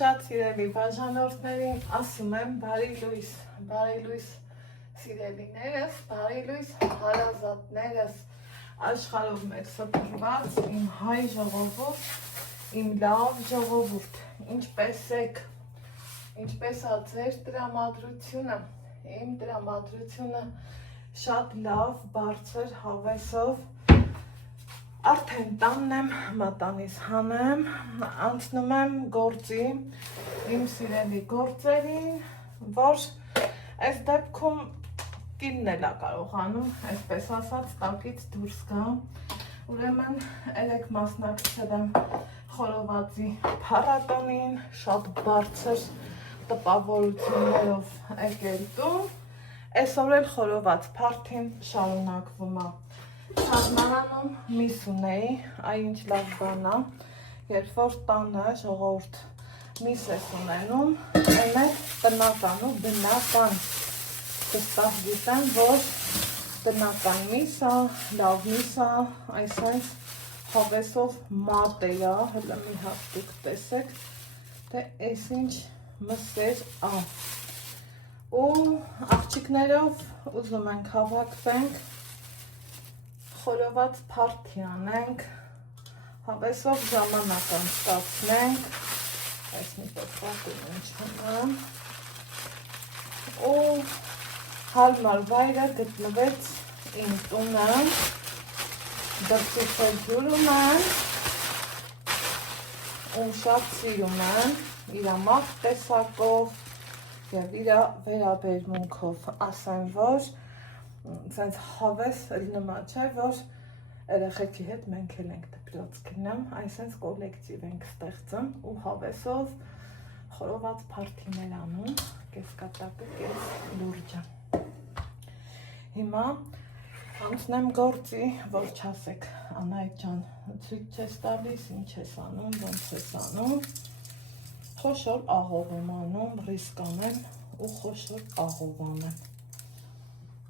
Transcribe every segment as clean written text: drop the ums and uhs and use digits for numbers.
շատ սիրելի բաժանորդներին ասում եմ բարի լույս սիրելիներս, բարի լույս հարազատներս, աշխարհով մեկ սփռված իմ հայ ժողովուրդ, իմ լավ ժողովուրդ, ինչպես եք, ինչպես է ձեր տրամադրությունը, իմ տրամադրությունը շատ լավ, բարձր հավեսով արդեն տանն եմ, մատանիս հանեմ, անցնում եմ գործի, իմ սիրելի գործերին, որ այս դեպքում կինն էլ է կարողանում, այսպես ասած, տակից դուրս գա, ուրեմն երեք մասնակցել եմ խորովածի փառատոնին, շատ բարձր տպավորություններով եկել տուն, այսօր էլ խորոված փարթին շարունակվում է։ Սահմանանում միս ունեի, այ ինչ լավ բան է, երբ որ տանը ժողովուրդ միս ես ունենում, այն է տնական ու բնական, վստահ գիտեմ, որ տնական միս է, լավ միս է, այսպես հավեսով մատ է, հələ մի հատ դուք տեսեք, թե այս ինչ մսեր է, ու աղջիկներով ուզում ենք հավաքվենք, խորոված փարթի անենք, հավեսով ժամանակ անցկացնենք, այս մի տոկատում ինչ ու հարմար վայրը գտնվեց իմ տունը, դրսից էլ ջուրում են ու շատ սիրում են իր մաղ տեսակով և իր վերաբերմունքով, ասեմ, որ սենց հավես նմա չէ, որ երեխեքի հետ մենք էլ ենք դպրոց գնում, այսպես կոլեկտիվ ենք ստեղծում ու հավեսով խորոված փարթիներ անում, կես կատակը, կես լուրջը։ Հիմա անցնեմ գործի, որ չասեք, Անահիտ ջան, ցույց չես տալիս, ինչ ես անում, ոնց ես անում, խոշոր աղով եմ անում, ռիսկ անեմ ու խոշոր աղով անեմ։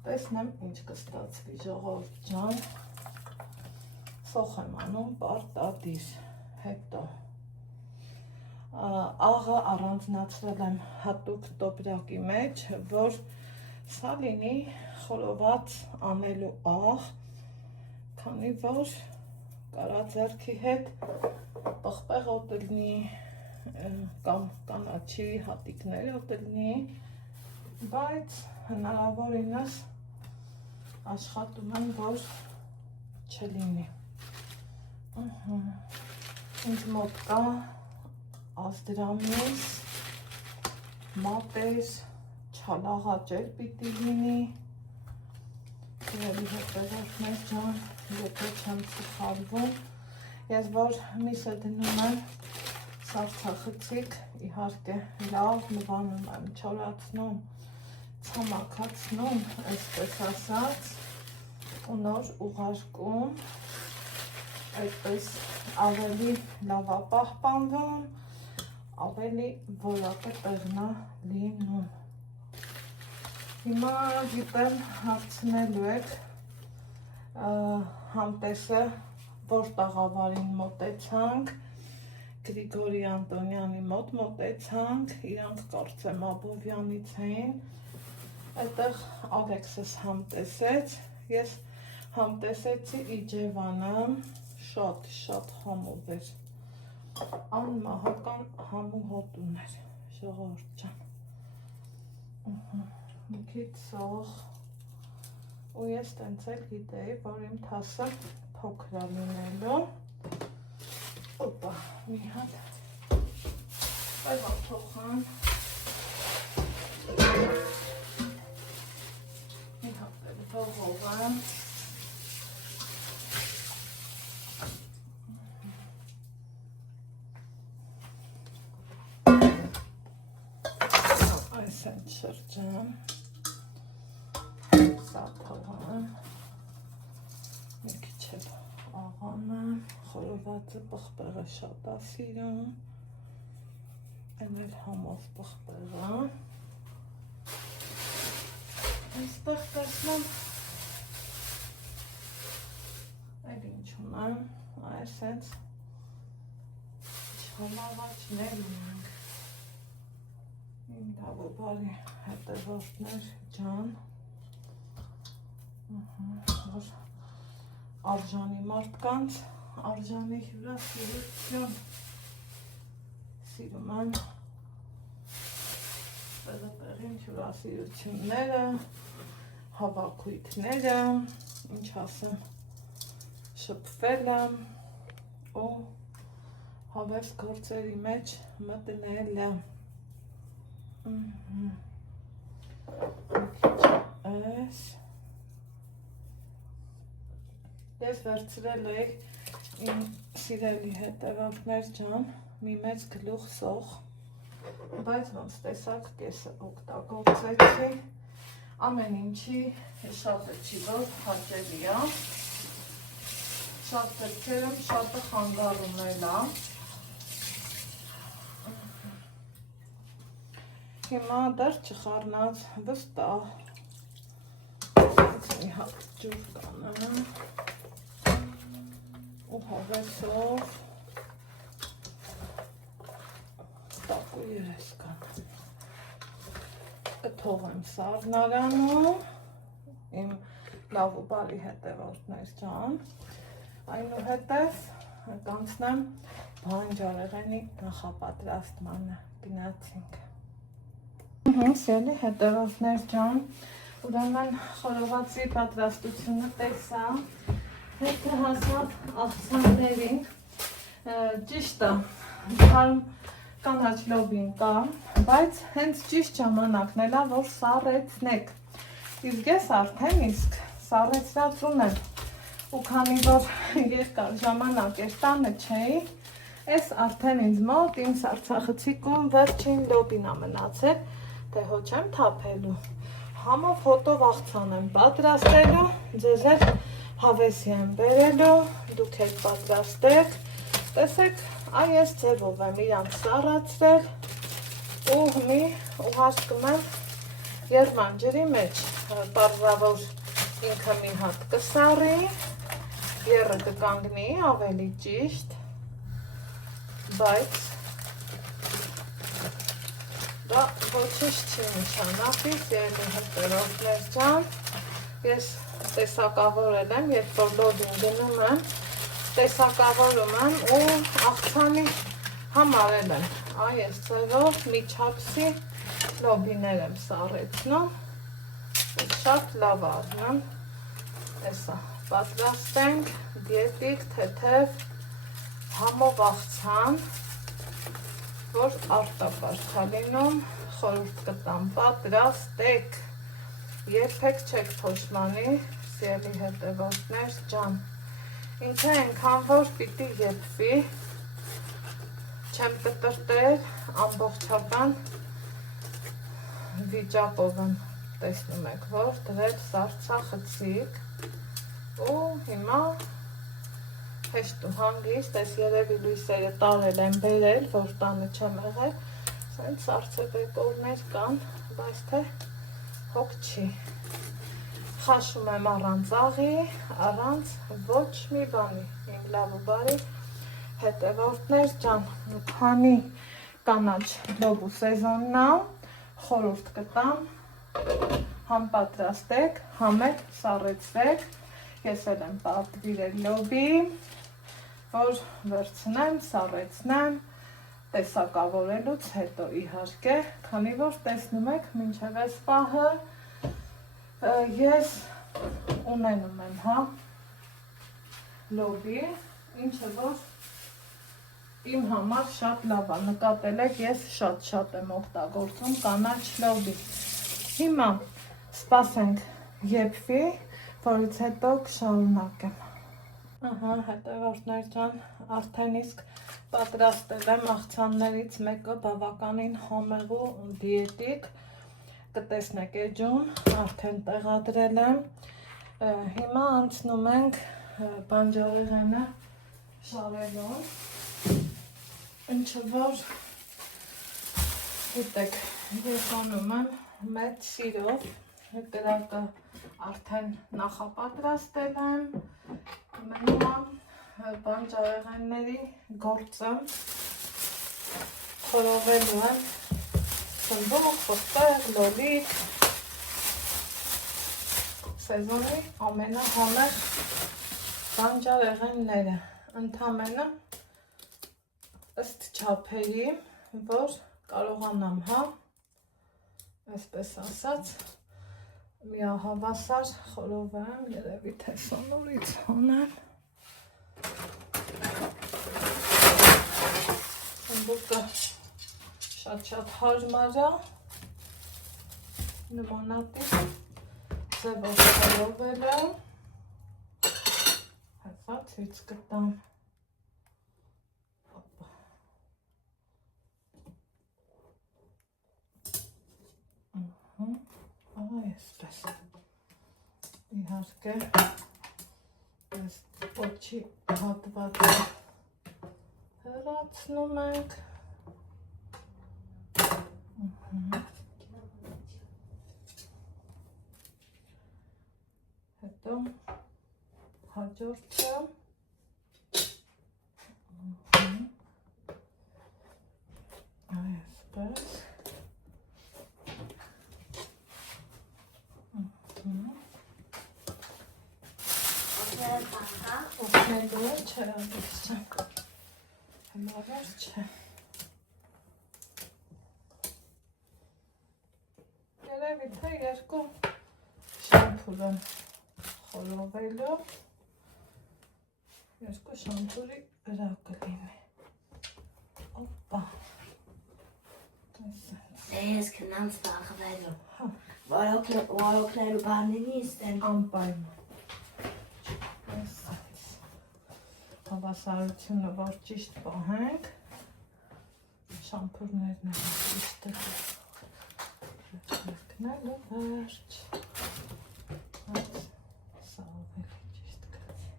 Տեսնեմ ինչ կստացվի ժողովուրդ ջան, սոխ եմ անում պարտադիր, հետո աղը առանձնացրել եմ հատուկ տոպրակի մեջ, որ սա լինի խորոված անելու աղ, քանի որ կարա ձեռքի հետ պղպեղ օտլնի կամ կանաչի հատիկներ օտլնի, բայց հնարավորինս աշխատում եմ, որ չլինի։ Ինձ մոտ կա ազդրամիս, մատեր, չալաղաճեր պիտի լինի, սիրելի հետևորդներ ջան, եթե չեմ սխալվում, ես որ միսը դնում եմ սարցախցիկ, իհարկե լավ նվանում եմ, չորացնում, ցամաքացնում, այսպես ասած, ու նոր ուղարկում, այդպես ավելի լավ է պահպանվում, ավելի որակը տեղնա լինում։ Հիմա գիտեմ հարցնելու եք համտեսը, որ տաղավարին մոտեցանք, Գրիգորի Անտոնյանի մոտ մոտեցանք, իրանք կարծեմ Աբովյանից էին, այդտեղ Ալեքսս համտեսեց, ես համտեսեցի Իջևանը, շատ համով էր, անմահական համու հոտ ուներ, ժողովուրդ ջան, մի քիչ սոխ, ու ես տենց էլ գիտեի, որ իմ թասը փոքր է լինելու, օպա, մի հատ, այվա թոխան, մի հատ էլ թողով եմ, այս են շրջեմ, սա թողան, մի քիչ էլ աղան եմ, խորովածը պղպեղը շատ է սիրում, են էլ համով պղպեղը, այստեղ տեսնում, այլ ինչ ունեմ, այս հենց չհամավաճներ ունենք, բարի հետևորդներ ջան, որ արժանի մարդկանց, արժանի հյուրասիրություն, սիրում են տեղին հյուրասիրությունները, հավաքույթները, ինչ ասեմ, շփվել եմ ու հավես գործերի մեջ մտնել եմ։ Ես վերցրել էի իմ սիրելի հետևորդներ ջան մի մեծ գլուխ սող, բայց ոնց տեսակ կեսը օգտագործեցի, ամեն ինչի շատը չի որ հաճելի է, շատ դեպքերում շատը խանգարում էլ է։ Հիմա դեռ չխառնած վստահ մի հատ ջուր կանեմ ու հավեսով տակու երես կանեմ, կթողեմ սառնարանում իմ լավ ու բարի հետևորդներ ջան, այնուհետև կանցնեմ բանջարեղենի նախապատրաստմանը, գնացինք։ Սիրելի հետևորդներ ջան, ուրեմն խորովածի պատրաստությունը տեսա, հետը հասավ աղցաններին, ճիշտ է, կանաչ լոբին կա, բայց հենց ճիշտ ժամանակն էլ է, որ սառեցնեք, իսկ ես արդեն իսկ սառեցրած ունեմ, ու քանի որ երկար ժամանակ էր տանը չէի, ես արդեն ինձ մոտ իմ սարցախցիկում վերջին լոբին է մնացել, թե հո չեմ թափելու, համով հոտով աղցան եմ պատրաստելու, ձեզ էլ հավեսի եմ բերելու, դուք եք պատրաստեք, տեսեք, այս ձևով եմ իրանք սառացրել ու ուղարկում եմ երման ջրի մեջ, պարզավոր ինքը մի հատ կսառի, եռը կկանգնի ավելի ճիշտ, բայց դա ոչինչ չի նշանակի, սիրելի հետևորդներ ջան, ես տեսակավորել եմ, երբ որ լոբին գնում եմ, տեսակավորում եմ ու աղցանի համարել եմ, այս ձևով մի չափսի լոբիներ եմ սառեցնում, շատ լավ առնում, տեսա, պատրաստենք դիետիկ թեթև համով աղցան, որ արտապարտ լինում, խորհուրդ կտամ, պատրաստեք, երբեք չեք փոշմանի, սիրելի հետևորդներ ջան, ինքը այնքան որ պիտի եփվի, չեմ կտրտել, ամբողջական վիճակով եմ, տեսնում եք, որ դրել սառցախցիկ ու հիմա հեշտ ու հանգիստ, ես երևի լույսերը տարել եմ բերել, որ տանը չեմ եղել, սենց սառցեպեկորներ կան, բայց թե հոգ չի, խաշում եմ առանց աղի, առանց ոչ մի բանի, իմ լավ ու բարի հետևորդներ ջան, քանի կանաչ լոբու սեզոնն է, խորհուրդ կտամ, համ պատրաստեք, համ էլ սառեցրեք, ես էլ եմ պատվիրել լոբի, որ վերցնեմ, սառեցնեմ, տեսակավորելուց հետո իհարկե, քանի որ տեսնում եք, մինչև այս պահը ես ունենում եմ, հա, լոբի, ինչը որ իմ համար շատ լավ է, նկատել եք, ես շատ եմ օգտագործում կանաչ լոբի, հիմա սպասենք եփվի, որից հետո կշարունակեմ, հետևորդներ ջան, արդեն իսկ պատրաստել եմ աղցաններից մեկը բավականին համեղու դիետիկ, կտեսնեք էջում, արդեն տեղադրել եմ, հիմա անցնում ենք բանջարեղենը շարելուն, ինչը որ գիտեք, ես անում եմ մեծ սիրով, կրակը արդեն նախապատրաստել եմ, մնում բանջարեղենների գործը խորովելու եմ Սնդուկ, պղպեղ, լոլիկ, սեզոնի ամենահամեղ բանջարեղենները, ընդամենը ըստ չափերի, որ կարողանամ, հա, այսպես ասած, միահավասար խորովեմ, երևի թե սոնորից հանեմ, սնդուկը շատ հարմար է, նմանատիպ ձևով խորովել է, հեսա ցույց կտամ, այսպես, իհարկե, այս պոչի հատվածը հեռացնում ենք, հետո հաջորդը, այսպես, օգնելու է չէ, ադեսը, հնարար չէ, երևի թե երկու շամփուր եմ խորովելու, երկու շամփուրի վրա կլինի, օպա, ես կնամ ստաղվելու, վարոքներու բանինի իստեն անպայման, հավասարությունը, որ ճիշտ պահենք, շամփուրներն են ճիշտը մեկնելու վերջ, սա ավելի ճիշտ կացի,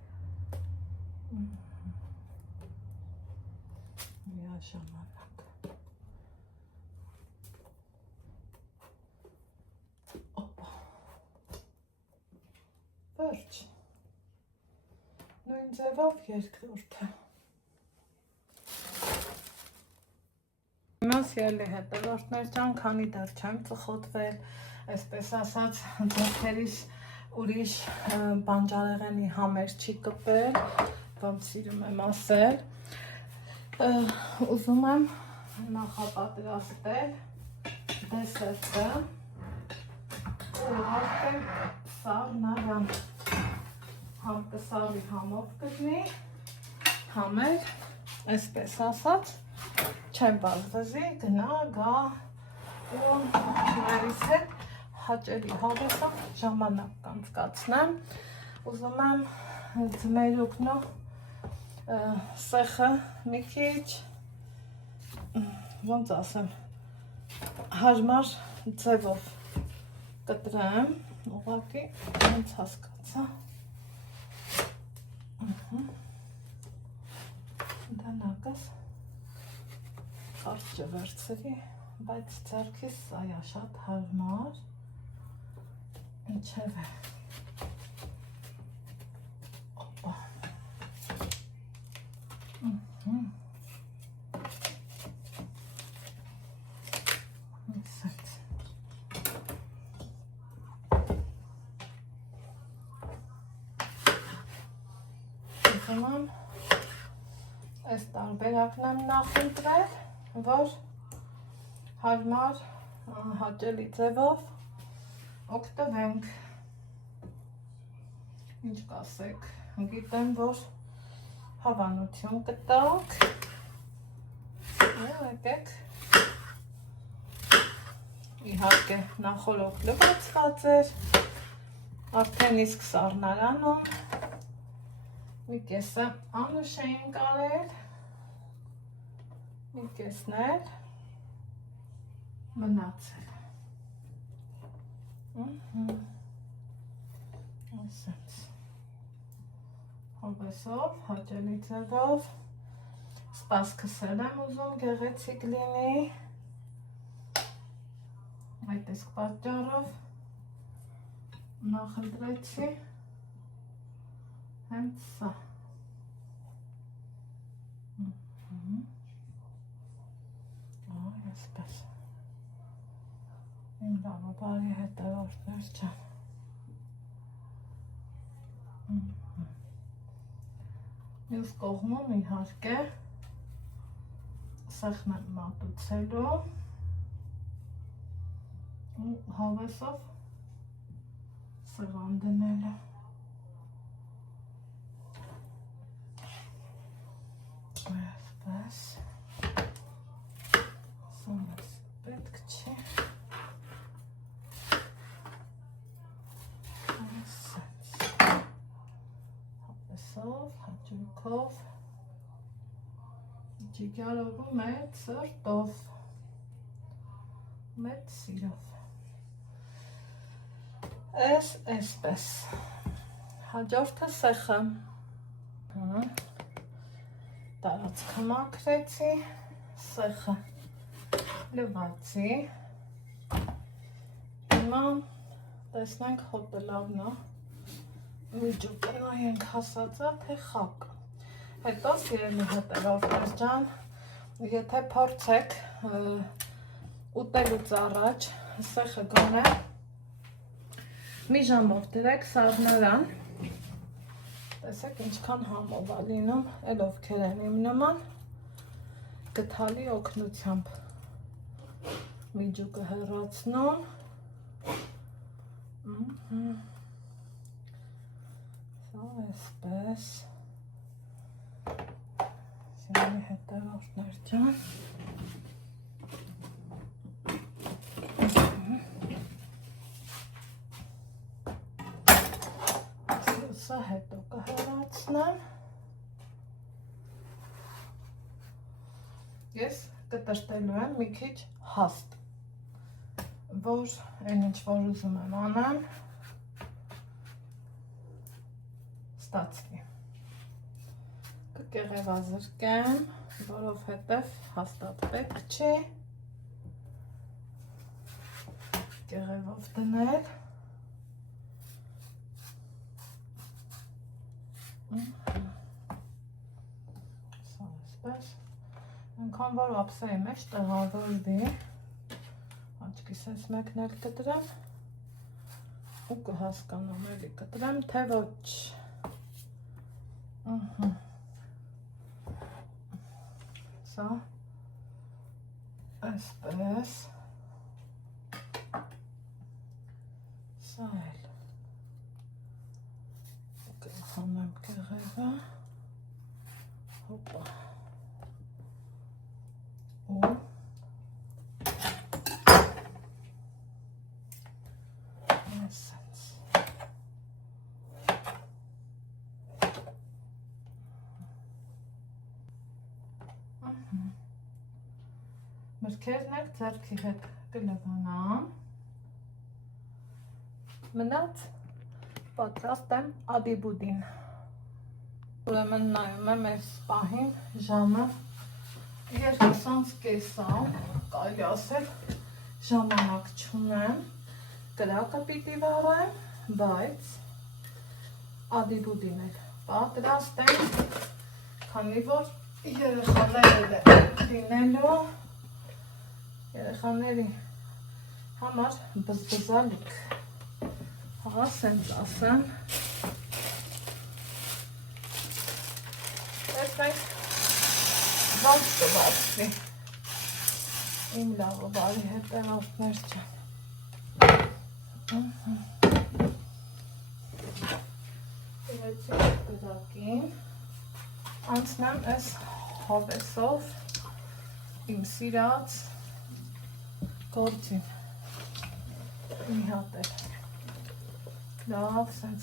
միաժամանակ, օպա, վերջ, նույն ձևով երկրորդը։ Հիմա սիրելի հետևորդներ ջան, քանի դեռ չեմ ծխոտվել, այսպես ասած, ձեռքերիս ուրիշ բանջարեղենի համեր չի կպել, ոնց սիրում եմ ասել, ուզում եմ նախապատրաստել դեսերտը, ուղղակի սառնարան, համ կսարի համով կգնի, համեր, այսպես ասած, չեմ բազվզի, գնա, գա, ու մերիս հետ հաճելի հավեսա ժամանակ կանցկացնեմ, ուզում եմ ձմերուկնու սեխը մի քիչ, ոնց ասեմ, հարմար ձևով կտրեմ, ուղղակի ոնց հասկացա, դանակս կարճ վերցրի, բայց ձեռքիս սա է շատ հարմար, ինչև է, օպա, իսեց, ուզում եմ այս տարբերակն եմ նախընտրել, որ հարմար հաճելի ձևով օգտվենք, ինչ կասեք, գիտեմ, որ հավանություն կտակ, եկեք, իհարկե նախորդ լվացված էր, արդեն իսկ սառնարանում, մի կեսը անուշ էին կարել, մի կեսն էլ մնացել, ասենց, հովեսով, հաճելի ձևով, սպասքսել եմ ուզում գեղեցիկ լինի, այդ իսկ պատճառով նախընտրեցի հենց սա, այսպես, Իմ լավը բարի հետևորդներ չեմ։ Մյուս կողմում իհարկե սեղն եմ մատուցելու ու հավեսով սեղան դնելը։ Այսպես, սամես պետք չի, այսպես, հավեսով, հաճույքով, ջիգարով ու մեծ սրտով, մեծ սիրով, այսպես, հաջորդը սեխը, տարածքը մաքրեցի, սեխը լվացի, հիմա տեսնենք հոտը լավն է, միջուկը նայենք հասածա, թե խակ, հետո սիրելի հետևորդներ ջան, եթե փորձեք ուտելուց առաջ սեխը գոնե մի ժամով դրեք սառնարան, տեսեք ինչքան համով է լինում, էլ ովքեր են իմ նման, գթալի օգնությամբ միջուկը հեռացնում, սա այսպես, սիրելի հետևորդներ ջան, սա հետո կհեռացնեմ, ես կտրտելու եմ մի քիչ հաստ, որ այն ինչ որ ուզում եմ անեմ, ստացվի, կկեղևազրկեմ, որովհետև հաստատ պետք չի, կեղևով դնել, սա այսպես, այնքան որ ափսեի մեջ տեղավորվի, աչքիս ես մեկն էլ կտրեմ ու կհասկանամ էլի կտրեմ, թե ոչ, սա այսպես, սա էլ կխանեմ կեղևը, հոպա, ու այսպես, մրգերն էլ ձեռքի հետ կլվանամ, մնաց պատրաստ եմ ադիբուդին, ուրեմն նայում եմ այս պահին ժամը 2:30, կարելի ասել ժամանակ չունեմ, կրակը պիտի վառեմ, բայց ադիբուդին էլ պատրաստ եմ, քանի որ երեխաները լինելու, երեխաների համար բզբզալիք, հա սենց ասեմ, տեսնենք ոնց կբացվի, իմ լավը բարի հետևորդներ չեն, տվեցի կրակին, անցնեմ այս հավեսով իմ սիրած գործին, մի հատ էլ լավ սենց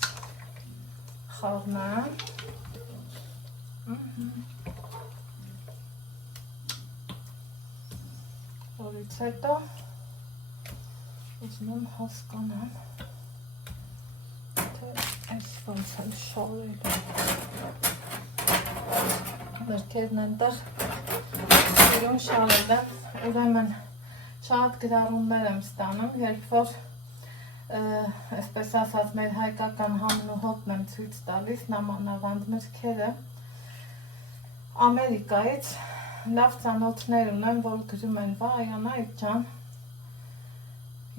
խաղնեմ, որից հետո ուզում եմ հասկանամ, թե այս ոնց եմ շարելու, մրգերն այնտեղ իրուն շարել եմ, ուրեմն շատ գրառումներ եմ ստանում, երբ որ այսպես ասած մեր հայկական համն ու հոտն եմ ցույց տալիս, նամանավանդ մրգերը Ամերիկայից լավ ծանոթներ ունեմ, որ գրում են վայ Անահիտ ջան,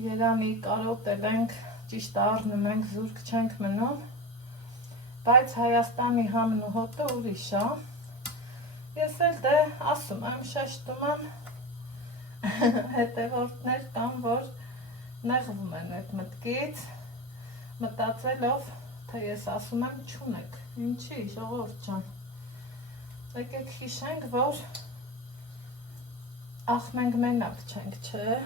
Երանի կարոտել ենք, ճիշտ առնում ենք, զուրկ չենք մնում, բայց Հայաստանի համն ու հոտը ուրիշ է։ Ես էլ դե ասում եմ, շեշտում եմ, հետևորդներ կան, որ նեղվում են այդ մտքից, մտածելով, թե ես ասում եմ չունեք, ինչի, ժողովուրդ ջան, եկեք հիշենք, որ ախ մենք մենակ չենք, չէ,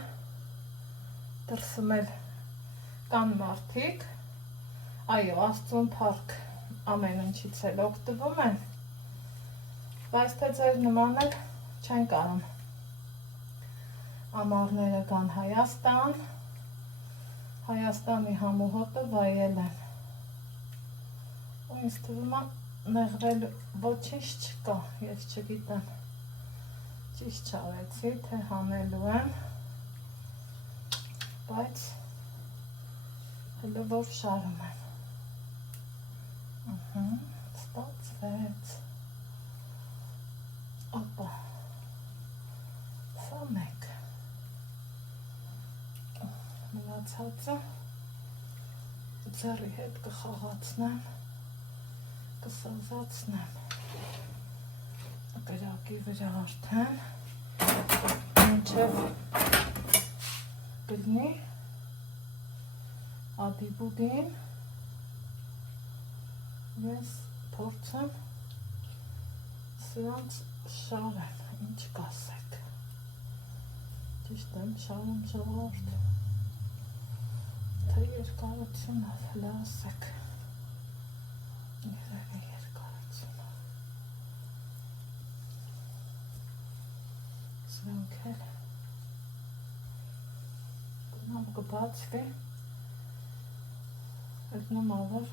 դրսում էլ կան մարդիկ, այո, Աստծուն փառք ամեն ինչից էլ օգտվում են, բայց թե ձեր նմանել չեն կարում։ Ամառները կան Հայաստան, Հայաստանի համու հոտը վայել են։ Ու ինձ թվում է նեղվել ոչինչ չկա, ես չգիտեմ, ճիշտ չարեցի, թե հանելու եմ, բայց հələ որ շարում եմ։ Ստացվեց։ Ապա, սա մեկ։ Մնացածը ձեռի հետ կխաղացնեմ, կսազացնեմ։ Գրակի վրա արդեն, մինչև կլինի ադիբուդին, ես փորձեմ սրանց շարել, ինչ կասեք, ճիշտ եմ շարում ժողովուրդ, թե երկարությունով, հլը ասեք, երևի երկարությունով, սրանք էլ գնամ կբացվի, այդ նմավոր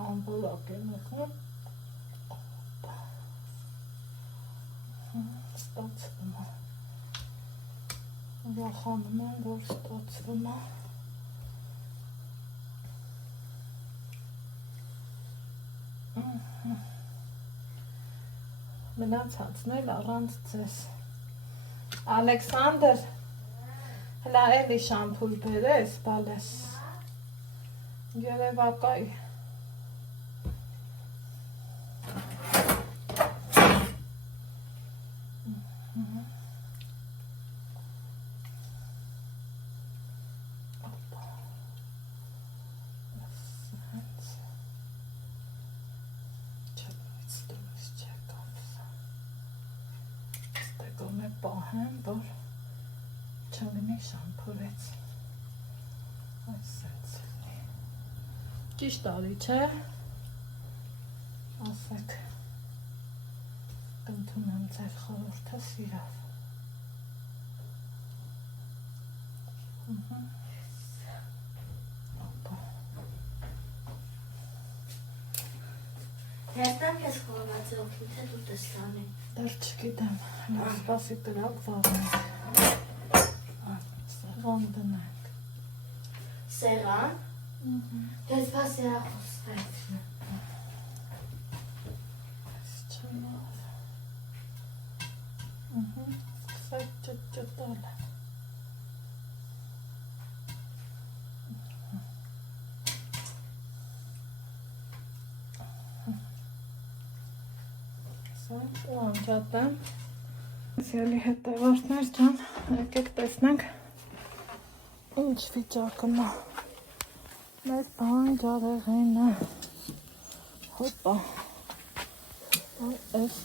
ամբոլակ եմ եկնում, ստացվում է, վախանում եմ, որ ստացվում է, մնացածն էլ առանց ձեզ, Ալեքսանդր, հլա էլի շամփուր բերես, բալես, երևակայ, պահեմ, որ չգնի շամփուրեց, այսենց լինի, ճիշտ արի, չէ, ասեք, կընդունեմ ձեր խորհուրդը սիրով, Հայաստան ես խորված օգնի, թե դու տեսանի։ դեռ չգիտեմ, սպասի կրակ վաղնենք, սեղան դնենք։ Սեղան։ Դες բա սերախոսվեցն։ Չնով։ Սկսեք ճտճտալ։ Ու անջատեմ։ Սիրելի հետևորդներ ջան, եկեք տեսնենք ինչ վիճակում է մեր բանջարեղենը, հոպա, այս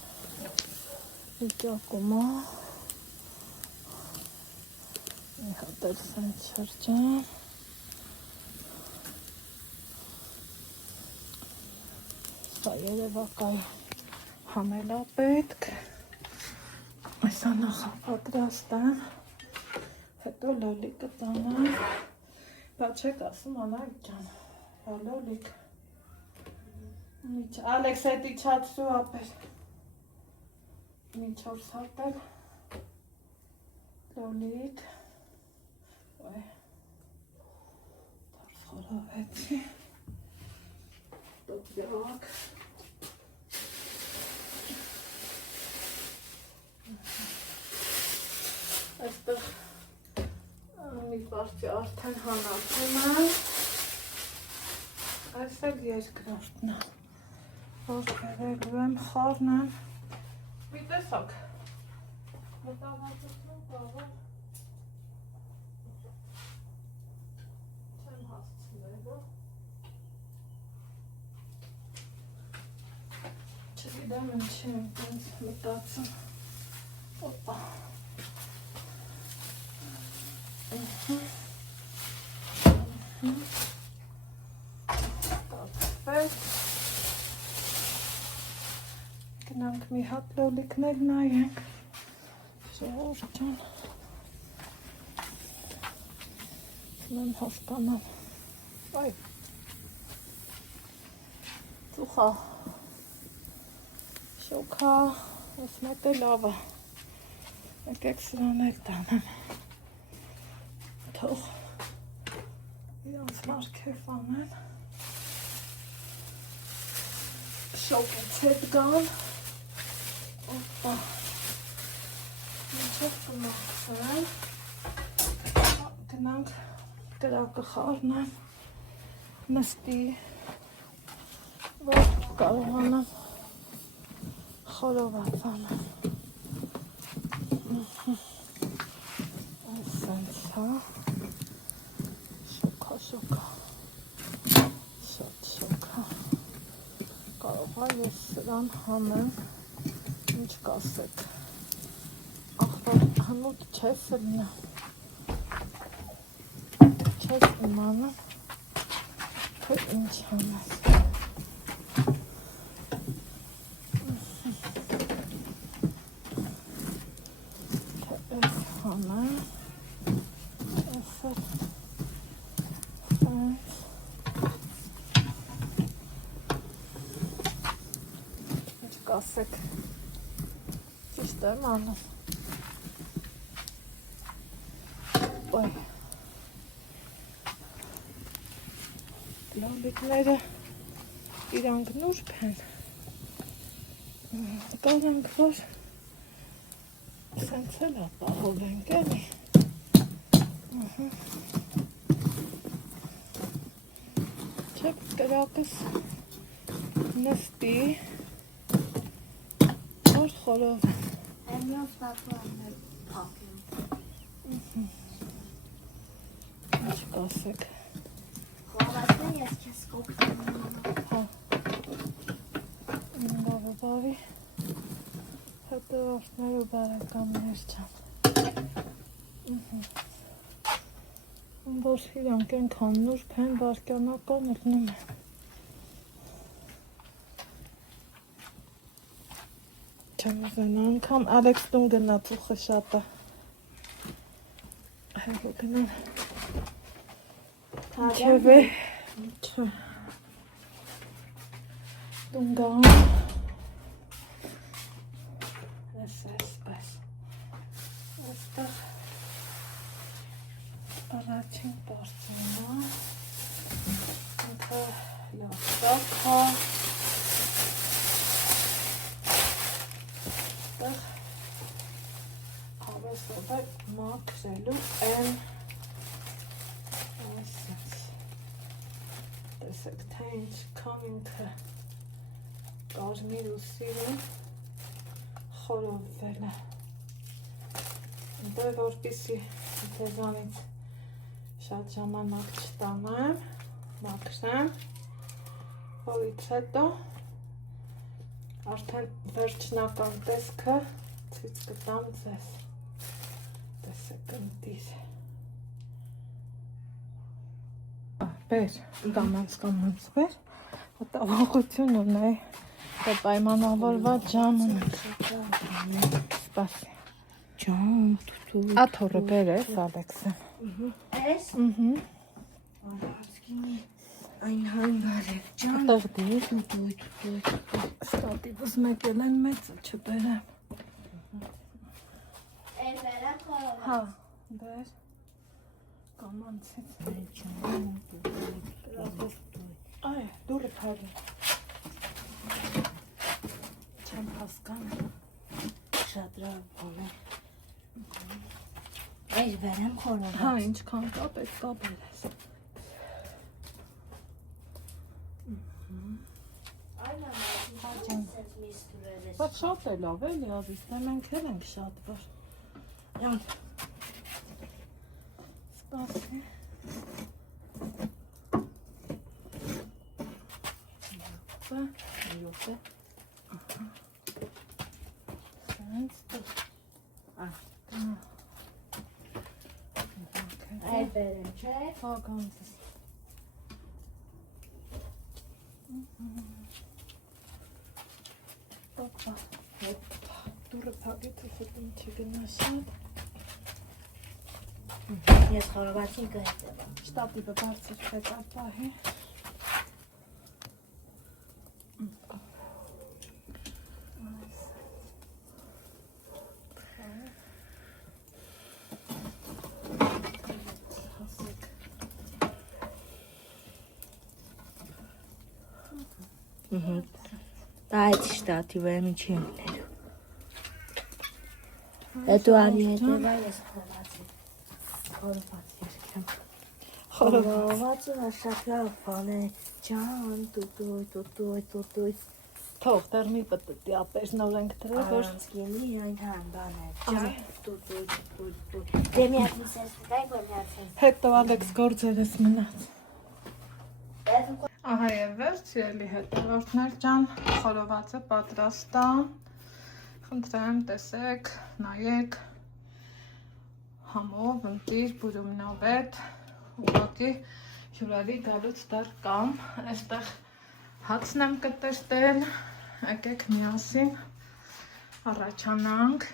վիճակում է, մի հատ էլ սենց շրջան, սա երևակայ հանելա պետք, այսա նախապատրաստեմ, հետո լոլիկը տանեմ, բա չեք ասում Անահիտ ջան, բա լոլիկ, Ալեքս հետ իչացրու ապեր, մի 4 հատ էլ, լոլիկ, դարս խորավեցի, տոպյակ, այստեղ մի բարձի արդեն հանացում եմ, այս էլ երկրորդն է, որ վերելու եմ խառնեմ, մի տեսակ, մտավազություն բավար, չեմ հասցնելու, չգիտեմ ինչի եմ տենց մտացում, օպա, Կացվեց, գնանք մի հատ լոլիկներ նայենք, ժողովուրդ ջան, մեմ հասկանամ, այ, ծուխա, շոքա, ես մետ է լավ է, եկեք սրան էլ տանեմ, թող իրանց մարգև անեն, շոկից հետ գան, օպա, մինչև կմաղցրեմ, գնանք կրակը խառնեմ, նստի, որ կարողանամ խորոված անեմ, այսենց հա, շոքա, շատ շոքա, կարող է ես սրան հանեմ, ինչ կասեք, ախվար հնուտ չես լնա, չես իմանում, թե ինչ հանես, թե ես հանեմ, ես էլ կասեք, ճիշտ եմ անում, ոյ, լոլիկները իրանք նուրբ են, կարանք, որ սենց էլ ապահով ենք էլի, չեկ կրակս նստի, որ խորով են, Εμείς պատուաններ փակում։ ինչ կասեք, Խորվածներ ես քեզ կօգտվում։ հա, բարի, հետո որդներ ու բարականներ չան, որ իրանք ենքան նուրբ են, վարկյանական ելնում են, չեմ ուզեն անգամ Ալեքս տուն գնա ծուխը շատ է, հետո գնան, ինչև է, չէ, տուն գան, այսպես, այստեղ առաջին պարծինա, ինքը լավշակ հա, այստեղ հավեսով է մաքրելու են, այսպես, տեսեք, թե ինչքան ինքը կարմիր ու սիրուն խորովվել է, դե որպիսի ձեզանից շատ ժամանակ չտանեմ, մաքրեմ, որից հետո արդեն վերջնական տեսքը ցույց կտամ ձեզ, տեսեք ընտիր, բեր, կամած բեր, հետավաղություն ունեի, դե պայմանավորված ժամ ունենք, սպասի, Ջան, աթորը բեր ես Ալեքսեն, Ես։ Այն հանգար է։ Ջան, տղդիր, տուտույ։ ստատիվս մեկել են մեծը չբերեմ, Էլ վերեմ խորով։ հա, բեր, կամանցից, այ, դուրը փարի, չեմ հասկան, Շատ լավ բան է։ Այս բերեմ խորոված։ Հա, ինչքան կա, պետք է բերես։ Այլա մաչան միստրել ես։ Բայց շատ է լավ էլի, ազիզ, դե մենք էլ ենք շատ որ։ Յան։ Սպասի։ Յոթը։ Սենց տուր։ Այլ բերեմ, չէ։ Հա, կանցես։ Պապա, դուրը փակի թխոտում չգնա շատ։ Ես խորովածին կհետևա։ Շտատիվը բարձր պետար պահի։ Դա այդ շտատիվը եմ ինչի իմներ։ Հետո արի հետևա ես խորովածին։ Խորոված երկեմ։ Խորովածը շատ լավ բան է, ջան, տուտույ։ Թող դեռ մի պտտի ապեր նոր ենք դրել, որ Գինի այնքան բան է, ջան, տուտույ։ Դե մի հատ միսես տայ որ հացեն։ հետո Ալեքս գործերս մնաց։ Ահա եւ վերջ, ելի հետևորդներ ջան, խորովածը պատրաստ է։ Խնդրեմ, տեսեք, նայեք։ Համով, ընտիր, բուրումնավետ, ուղղակի հյուրերի գալուց դեռ կամ այստեղ հացն եմ կտրտել, եկեք միասին առաջանանք,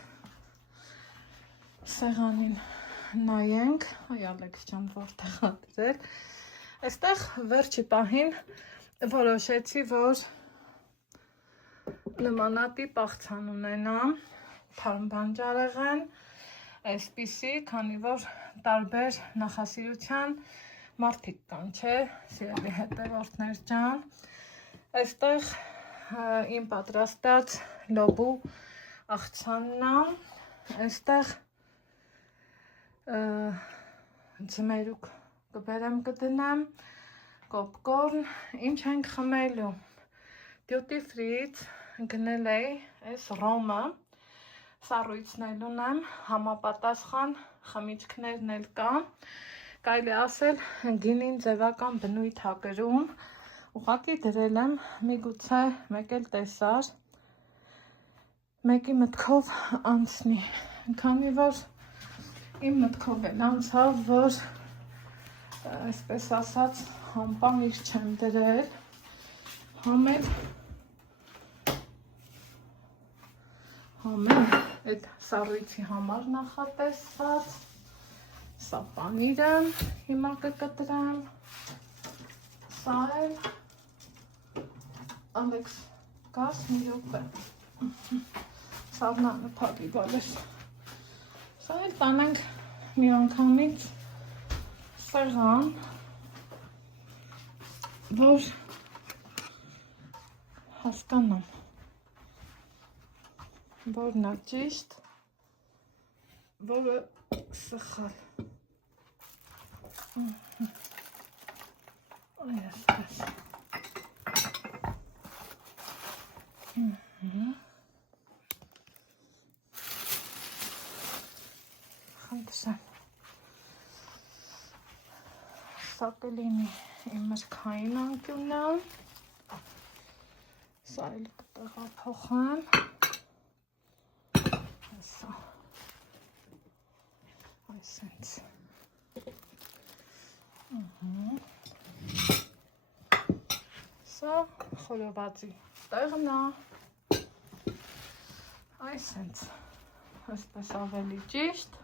սեղանին նայենք, այ Ալեքս ջան որտեղ ա դրել, այստեղ վերջի պահին որոշեցի, որ նմանատիպ աղցան ունենամ, թարմ բանջարեղեն, այսպիսի, քանի որ տարբեր նախասիրության մարդիկ կան, չէ, սիրելի հետևորդներ ջան, այստեղ իմ պատրաստած լոբու աղցանն է, այստեղ ձմերուկ կբերեմ կդնեմ, կոպկորն, ինչ ենք խմելու, դյուտի ֆրիից գնել էի այս ռոմը, սառույցն ունեմ, համապատասխան խմիչքներն էլ կան, կարելի ասել գինին ձևական բնույթ ա կրում, ուղղակի դրել եմ, միգուցե մեկ էլ տեսար, մեկի մտքով անցնի, քանի որ իմ մտքով էլ անցավ, որ այսպես ասած համպանիր չեմ դրել, համել այդ սառույցի համար նախատեսված, սա պանիրը հիմա կկտրեմ, սա էլ, Ալեքս, կաս մի րոպե, սավնանը փակի բալես, սա էլ տանենք մի անգամից սեղան, որ հասկանամ, որն է ճիշտ, որը սխալ, այսպես, խնդրեմ, սա կլինի իմ մրգային անկյունը, սա էլ կտեղափոխեմ, սա, այսենց, սա խորովածի տեղն է, այսենց, այսպես ավելի ճիշտ,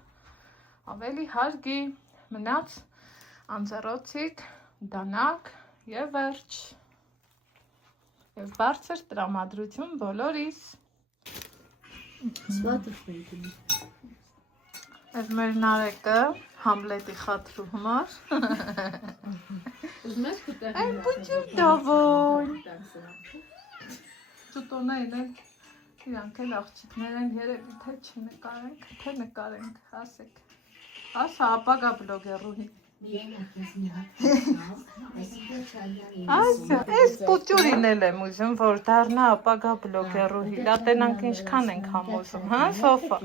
ավելի հարգի, մնաց անձեռոցիկ, դանակ և վերջ և բարձր տրամադրություն բոլորիս Այս մեր նարեկը Համլետի խատրու համար Այն բուջուր դավոն Ճուտոնային են իրանք էլ աղջիկներ են երևի թե չնկարենք, թե նկարենք, ասեք Ասա, ապագա բլոգերուհի։ Միայն ախոսնի հատկացնով, այսինքն չարյանի Ասա, այս պուտյուրին էլ եմ ուզում, որ դառնա ապագա բլոգերուհի։ Լա տենանք ինչքան ենք համոզում, հա, Սոֆա։